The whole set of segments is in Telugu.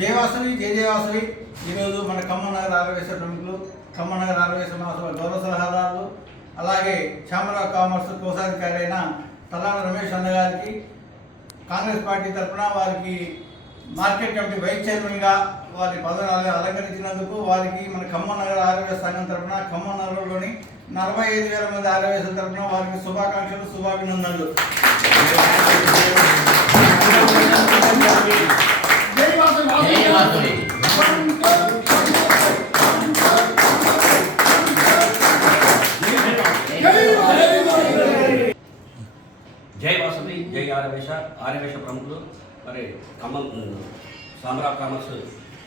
జయవాసవి జయవాసవి ఈరోజు మన ఖమ్మం నగర ఆర్యవేశ ప్రముఖులు, ఖమ్మం నగర ఆర్యవేశ మహాసభ గౌరవ సలహాదారులు, అలాగే ఛాంబర్ ఆఫ్ కామర్స్ కోశాధికారి అయిన తల్లాడ రమేష్ అన్న గారికి కాంగ్రెస్ పార్టీ తరఫున వారికి మార్కెట్ కమిటీ వైస్ చైర్మన్గా వారి పదవి అలంకరించినందుకు వారికి మన ఖమ్మం నగర ఆర్యవేశ సంఘం తరఫున ఖమ్మం నగరంలోని 45,000 మంది ఆర్యవేశల తరఫున వారికి శుభాకాంక్షలు, శుభాభినందనలు. జై వాసవి జై ఆర్యవేశ ప్రముఖులు మరి ఖమ్మం ఛాంబర్ ఆఫ్ కామర్స్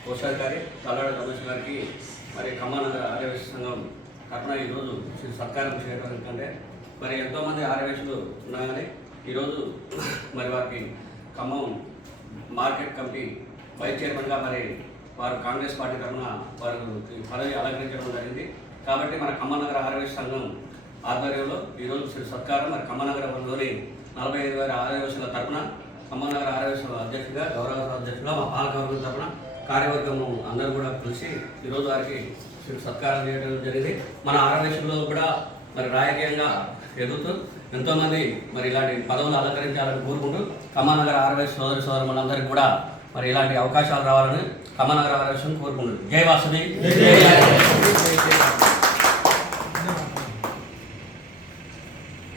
కోశాధికారి తల్లాడ రమేష్ గారికి మరి ఖమ్మం నగర ఆర్యవేశ సంఘం తరఫున ఈరోజు సత్కారం చేయడం ఎందుకంటే మరి ఎంతోమంది ఆర్యవేశులు ఉన్నా కానీ ఈరోజు మరి వారికి ఖమ్మం మార్కెట్ కమిటీ వైస్ చైర్మన్గా మరి వారు కాంగ్రెస్ పార్టీ తరఫున వారు పదవి అలంకరించడం జరిగింది. కాబట్టి మన ఖమ్మం నగర ఆర్యవేశ సంఘం ఆధ్వర్యంలో ఈరోజు సత్కారం మరి ఖమ్మం నగరంలోని 45,000 ఆర్యవేశుల తరఫున ఖమ్మం నగర ఆర్యవేశుల అధ్యక్షుడిగా గౌరవ అధ్యక్షుడిగా మా పాలకవర్గం తరఫున కార్యవర్గం అందరూ కూడా కలిసి ఈరోజు వారికి సత్కారం చేయడం జరిగింది. మన ఆర్యవేశుల్లో కూడా మరి రాజకీయంగా ఎదుగుతూ ఎంతోమంది మరి ఇలాంటి పదవులు అలంకరించాలని కోరుకుంటూ ఖమ్మం నగర ఆర్యవేశ సోదరి సోదరులందరికీ కూడా మరి ఇలాంటి అవకాశాలు రావాలని ఖమ్మం నగర ఆర్యవేశం కోరుకుంటున్నారు. జై వాసవి.